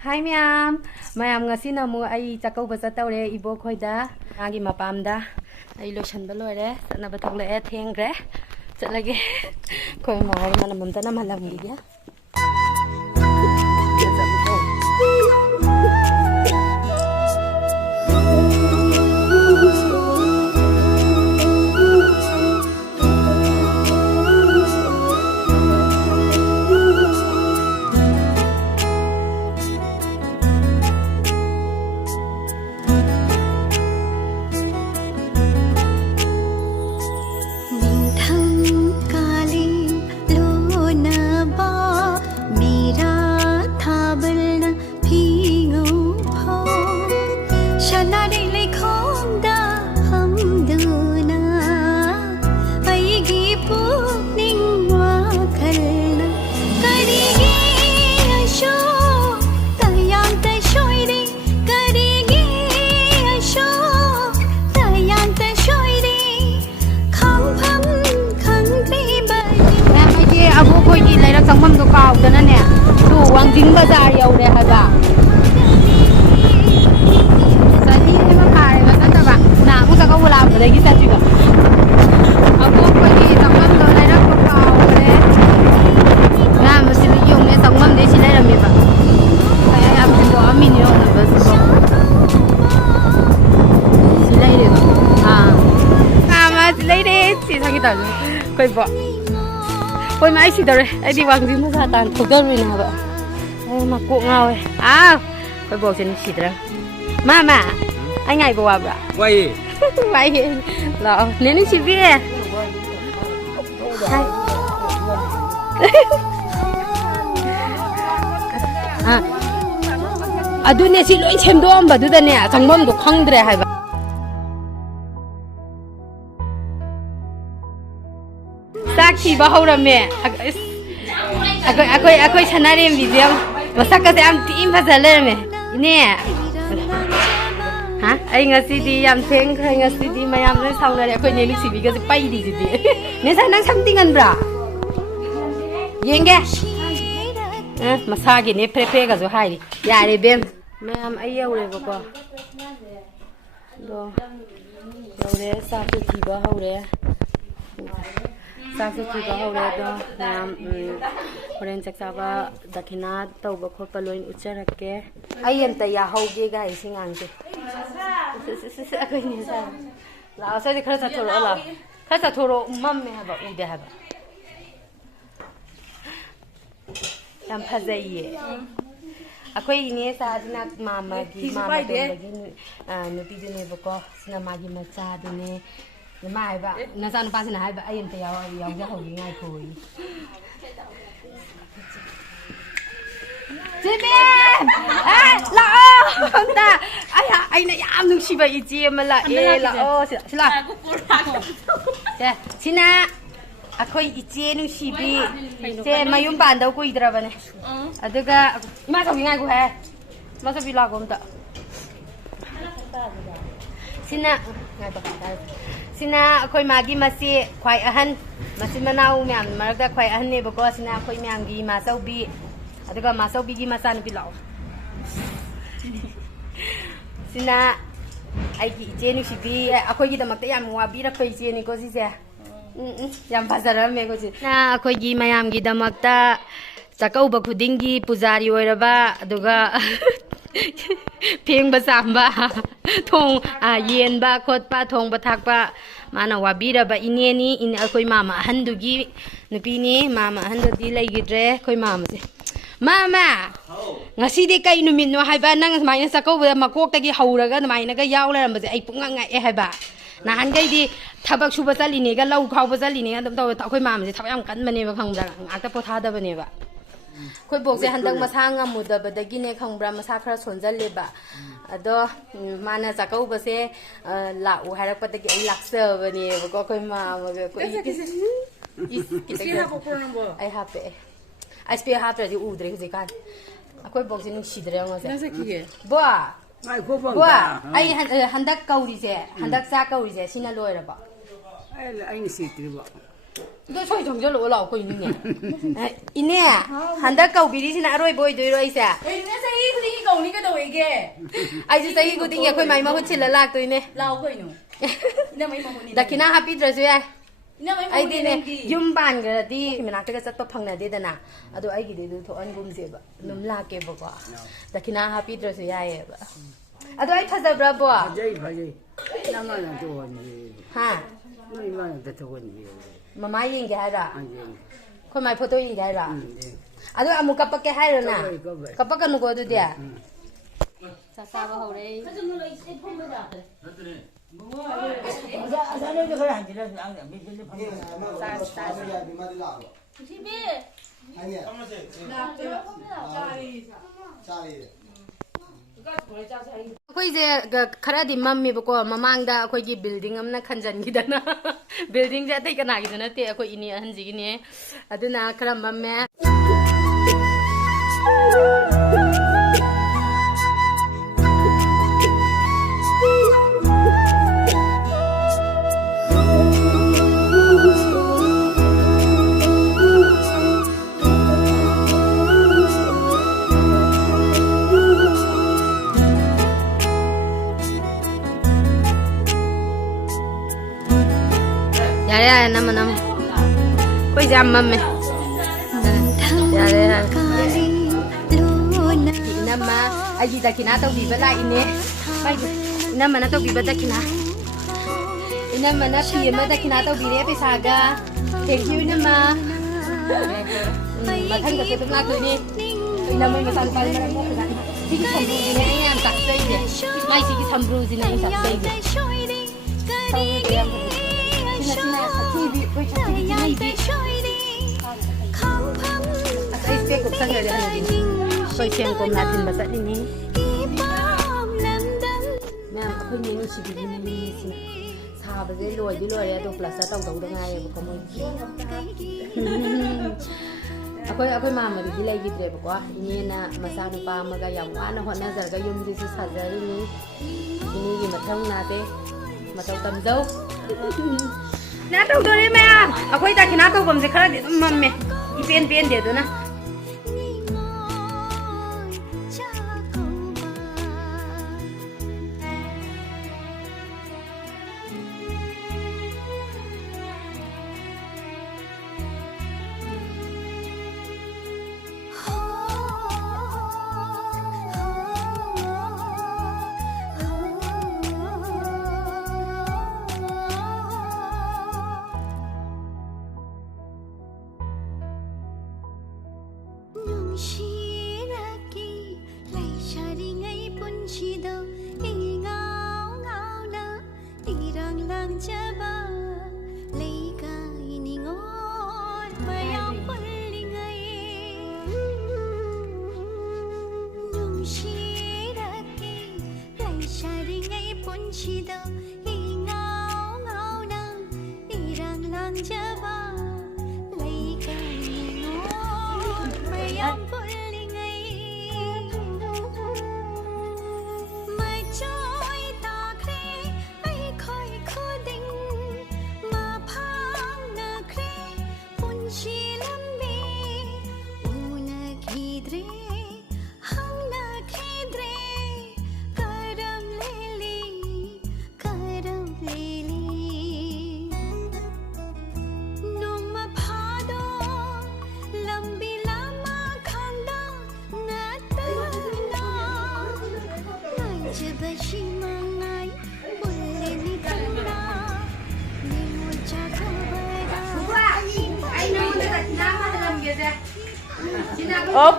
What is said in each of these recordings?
Hi ma'am, mayam ngasi na mo ay chakau ba tawre ibo khoida agi mapamda ay lotion ba lore na batok le thengre chatlage khoi mai manam ta na malam gi 상품도 가오더네 또 왕징 바자ar 여우래 하가 사진만 가래 맞다봐 나 우사가 올라오다 기 사지가 아고 거기 상품도 내려고 가오래 나 무슨 용내 상품 대신 내려면 봐 아야 아무튼 또 아미니 용내 봤어 실례래 아마 실례래 세상이다 거기 봐 Ôi mà anh xịt rồi, anh đi vàng dính ra tàn thuộc đơn rồi nào vậy? Ôi mà cụ ngao ấy. À, coi bộ trên xịt rồi. Mà, anh ngày bộ à? Quay. Quay. Lọ, nên anh xịt bia. À, đôi này xin lỗi xem đồ mà đôi này trong mâm đồ không được hay vậy? Sakhi bahauramé akoi sanarem video masaka se am team fasalerme ine ha ai ngasi di yam theng khai ngasi di mayam le saunare akoi ne nusibi ga pai di ji di ne sa nang something an bra yenge masagi ne pre ga zo hai ya re bem mayam ai yaure ba ko do yaure sa tu thi ba haure Saksu chiba hore do horen chaksaba dakhina tauba khopa loin ucharake ayanta ya hoge ga isingange akoi ni sa la sa de khara sa thoro mamme haba ude haba yam phazaiye akoi ni sa dina mama gi nupi dine bako sina magi macha dine Mai ba, na san pa sin hai ba ai te yaw ga hau ngai khoi. Jibe! La o! Ta, ai na yam nung si ba I ji ma la la o sila. Se, sina akoi I ji nung si bi. Se mayum ban dau ko idra ba ne. Aduga ma sa ngai ko hai. Ma sa bi la gom ta. Sina ngai ba Sina ako'y magi masi kwai ahan masi manau myam maragda kwai ahan ne bako sina ako'y myam gi masaubi aduga masaubi gi masan bilao sina ai gi jeni sibi ako'y gi damakta yam wabi ra koi jeni ko si se yam bazara me ko si na ako'y gi mayam gi damakta chakau ba khudingi pujari oiraba aduga Ping basamba thong yen ba khot pa thong ba thak pa mana wabira ba ineni in akoi mama handugi nupi ni mama handudi laigidre koi mama se mama ngasi de kai numit no haiba nang maina sakau ba makok tagi hauraga maina ga yaw laram ba ai punga nga e haiba na han gai di thabak suba chaline ga lau khau ba chaline ga dam taw akoi mama se thab yam kan bane ba khangra ngakta potha da bane ba Koi bokse handang masanga muda badagi ne khangbra masakra sonjalle ba ado mana sakau base la u harak patagi ai laksa bani ko koi ma ko is ha popor number ai ha pe ai spe ha tra di udre je kan koi bokse ning sidre ngo se na saki ba ai ko ba ai handak kauri je handak sa kauri je sina loira ba ai ni sitri ba 너 저희 정절로 올라오고 있는 이네 한달 거비리시나 아로이 보이도이로 이세 에이네 세이 그딩이 거우니까 너 이게 아이즈 사이 고딩이 거의 많이 먹고 칠라락 또이네 라오고 이노 이나 많이 먹으니 다키나 하피 드레스야 이나 많이 아이디네 먹으니 윤반 그러디 미나트가 зат또 팡나데다나 아도 아이기데도 더 안곰세바 넘라게 보고 다키나 하피 드레스야에 봐 아도 아이 타자브라 보 바제이 나만은 또 원이 하 우리만은 더 원이 마마 잉게 하라 아니 코 마이 포토 잉게 하라 네 아도 아무 까빡게 하려나 까빡가 누구 어디야 사사바 하우레 사는 게 그래 안 지나서 안 미실리 ꯑꯩꯈꯣꯏ ꯏꯁꯦ ꯈꯔꯗꯤ ꯃꯝꯃꯦꯕꯀꯣ ꯃꯃꯥꯡꯗ ꯑꯩꯈꯣꯏꯒꯤ building ꯑꯃꯅ ꯈꯟꯖꯟꯈꯤꯗꯅ ꯕꯤꯜꯗꯤꯡꯁꯦ ꯑꯇꯩ ꯀꯅꯥꯒꯤꯁꯨ ꯅꯠꯇꯦ ꯑꯩꯈꯣꯏ ꯏꯅꯦ ꯑꯍꯟꯁꯤꯒꯤꯅꯦ ꯑꯗꯨꯅ ꯈꯔ ꯃꯝꯃꯦ 야래 야래 남아 남아 거의 이제 안 맘매 야래 야래 이남마 아기 다키나 또 비바라 이네 빨리 이남마 나또 비바 다키나 이남마 나 피에마 다키나 또 비레 비사가 땡큐 이남마 마탄 것에 또 나그니 이남마 마탄 빨리 말아 먹자 지기 선브루지네 그냥 작서이네 마이 지기 선브루지네 작서이네 Ay, spek ko sang gala ng din. So, siyang kom natin basa din eh. Ma'am, ako niya yung siguro na nisin. Sabi ko, luwa, ito plaza, tawag na nga yung kamoy. Ako mama, bigilay gitre ko. Ini na masano pa magayang ano ho na zarga yung disi sa zari ni. Ini matang natin. Matang tamzaw. Nataw doon eh, ma'am. Ako ita kinataw ko, msikara dito, ma'am eh. Ipian-pian dito na.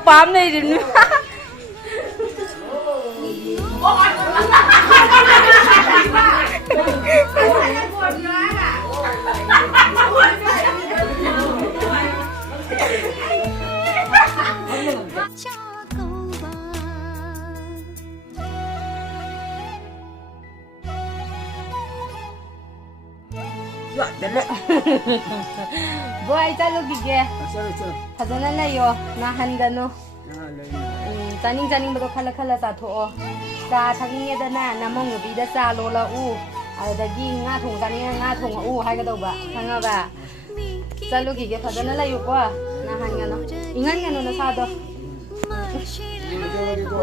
Bám này thì Boy, talo gige. Hazana na yo, nahanda no. Taning bato khala sa tho. Sa thangin da na namong bi da sa lo la u. Adagi nga thong taning nga thong u hai ka do ba. Thanga ba. ꯆꯠꯂꯨꯈꯤꯒꯦ ꯐꯖꯅ ꯂꯩꯌꯨꯀꯣ ꯅꯥꯍꯟꯒꯅꯣ ꯏꯪꯍꯟꯒꯅꯣ ꯅꯁꯥꯗꯣ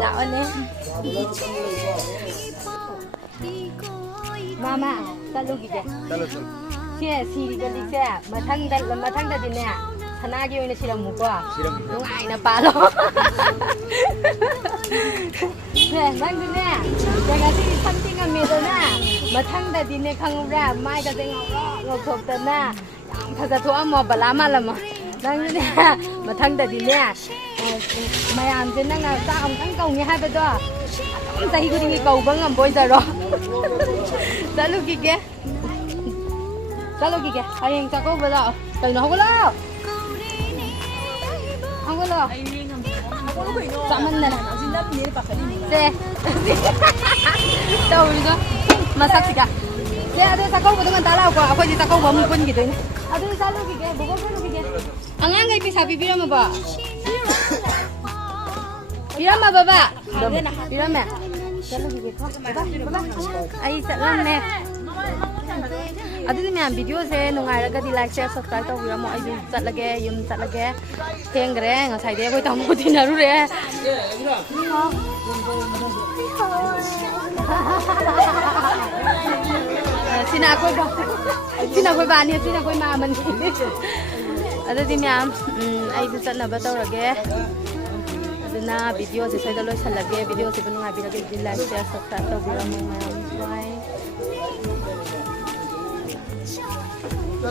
ꯂꯥꯛꯑꯣꯅꯦ ꯃꯥꯃꯥ ꯆꯠꯂꯨꯈꯤꯒꯦ ꯁꯦ ꯁꯤꯔꯤꯕ ꯂꯤꯛꯁꯦ ꯃꯊꯪꯗꯗꯤꯅꯦ ꯁꯅꯥꯒꯤ ꯑꯣꯏꯅ ꯁꯤꯔꯝꯃꯨꯀꯣ ꯅꯨꯡꯉꯥꯏꯅ ꯄꯥꯜꯂꯣ ꯁꯦ ꯅꯪꯗꯨꯅꯦ ꯉꯁꯤꯗꯤ ꯁꯝ ꯇꯤꯡꯉꯝꯃꯦꯗꯅ ꯃꯊꯪꯗꯗꯤꯅꯦ ꯈꯪꯉꯕ꯭ꯔꯥ ꯃꯥꯏꯒꯁꯦ ꯉꯧꯊꯣꯛꯇꯅ ꯌꯥꯝ ꯐꯖꯊꯣꯛꯑꯝꯃꯣ ꯕꯂꯥ ꯃꯥꯜꯂꯝꯃꯣ ꯅꯪꯗꯨꯅꯦ ꯃꯊꯪꯗꯗꯤꯅꯦ ꯃꯌꯥꯝꯁꯦ ꯅꯪꯅ ꯆꯥꯛ ꯑꯃꯨꯛꯇꯪ ꯀꯧꯅꯤ ꯍꯥꯏꯕꯗꯣ ꯑꯗꯨꯝ ꯆꯍꯤ ꯈꯨꯗꯤꯡꯒꯤ ꯀꯧꯕ ꯉꯝꯕ ꯑꯣꯏꯖꯔꯣ ꯆꯠꯂꯨꯈꯤꯒꯦ ꯍꯌꯦꯡ ꯆꯥꯛꯀꯧꯕ ꯂꯥꯛꯑꯣ ꯀꯩꯅꯣ hꯧꯒꯠꯂꯣ ꯆꯥꯃꯟꯗꯅ ꯁꯦ ꯇꯧꯔꯤꯗꯣ ꯃꯁꯛꯁꯤꯒ ꯁꯦ ꯑꯗꯨ ꯆꯥꯛꯀꯧꯕꯗꯣ ꯉꯟꯇꯥ ꯂꯥꯛꯑꯣꯀꯣ ꯑꯩꯈꯣꯏꯗꯤ ꯆꯥꯛꯀꯧꯕ ꯑꯃꯨꯛ ꯄꯨꯟꯈꯤꯗꯣꯏꯅꯦ ꯑꯗꯨꯗꯤ ꯆꯠꯂꯨꯈꯤꯒꯦ ꯕꯣꯕꯣꯛ ꯆꯠꯂꯨꯈꯤꯒꯦ ꯑꯉꯥꯡꯈꯩ ꯄꯩꯁꯥ ꯄꯤꯕꯤꯔꯝꯃꯕꯣ ꯄꯤꯔꯝꯃꯕꯕ ꯄꯤꯔꯝꯃꯦ ꯆꯠꯂꯨꯈꯤꯒꯦꯀꯣ ꯑꯩ ꯆꯠꯂꯝꯃꯦ ꯑꯗꯨꯗꯤ ꯃꯌꯥꯝ ꯚꯤꯗꯤꯑꯣꯁꯦ ꯅꯨꯡꯉꯥꯏꯔꯒꯗꯤ ꯂꯥꯏꯛ ꯁꯤꯌꯔ ꯁꯕꯁꯀ꯭ꯔꯥꯏꯕ ꯇꯧꯕꯤꯔꯝꯃꯣ ꯑꯩꯁꯨ ꯆꯠꯂꯒꯦ ꯌꯨꯝ ꯆꯠꯂꯒꯦ ꯊꯦꯡꯈ꯭ꯔꯦ ꯉꯁꯥꯏꯗꯤ ꯑꯩꯈꯣꯏ ꯇꯥꯃꯣ ꯇꯤꯟꯅꯔꯨꯔꯦ sina ako'y ba niya sina ako'y maman adudi ma'am ay chutnaba tawrage aduna video se soida loisalage video se bunung abirage like share subscribe tawbiramo ma'am bye ma'am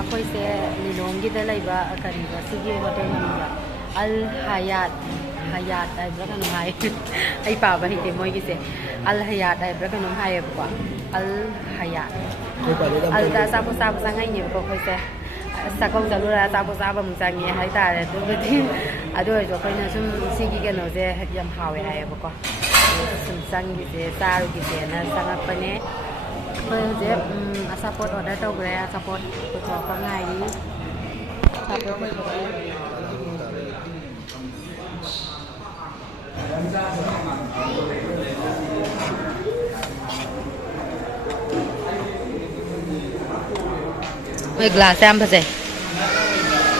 अखोइसे लिलोंगी द लैबा करीबा सिगी होटल मनुगा अल हयात आइब्रा कनु hi आई पाबा हिते मोइगिसे अल हयात आइब्रा कनु हाय बको अल हयात अल दा साबो संgai नि बको खोइसे sakau jalura sabu saba mungsangi hai tare dugudi ado jo koina sum sigi keno je yam hawe hai bako sum sangi je saru gi je na sangak pane je support order tawgre support ko ko ngai ni Oi glass am phase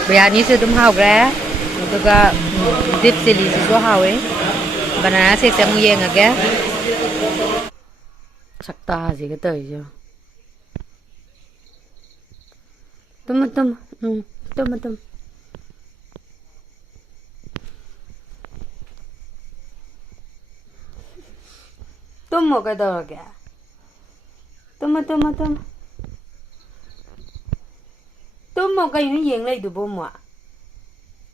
biryani se dum hawgre aduga dip chili se so hawe banana se chang yeng age sakta ji ga tai jo tum mo ga da ga tum mo kai ni yeng lai du bo mo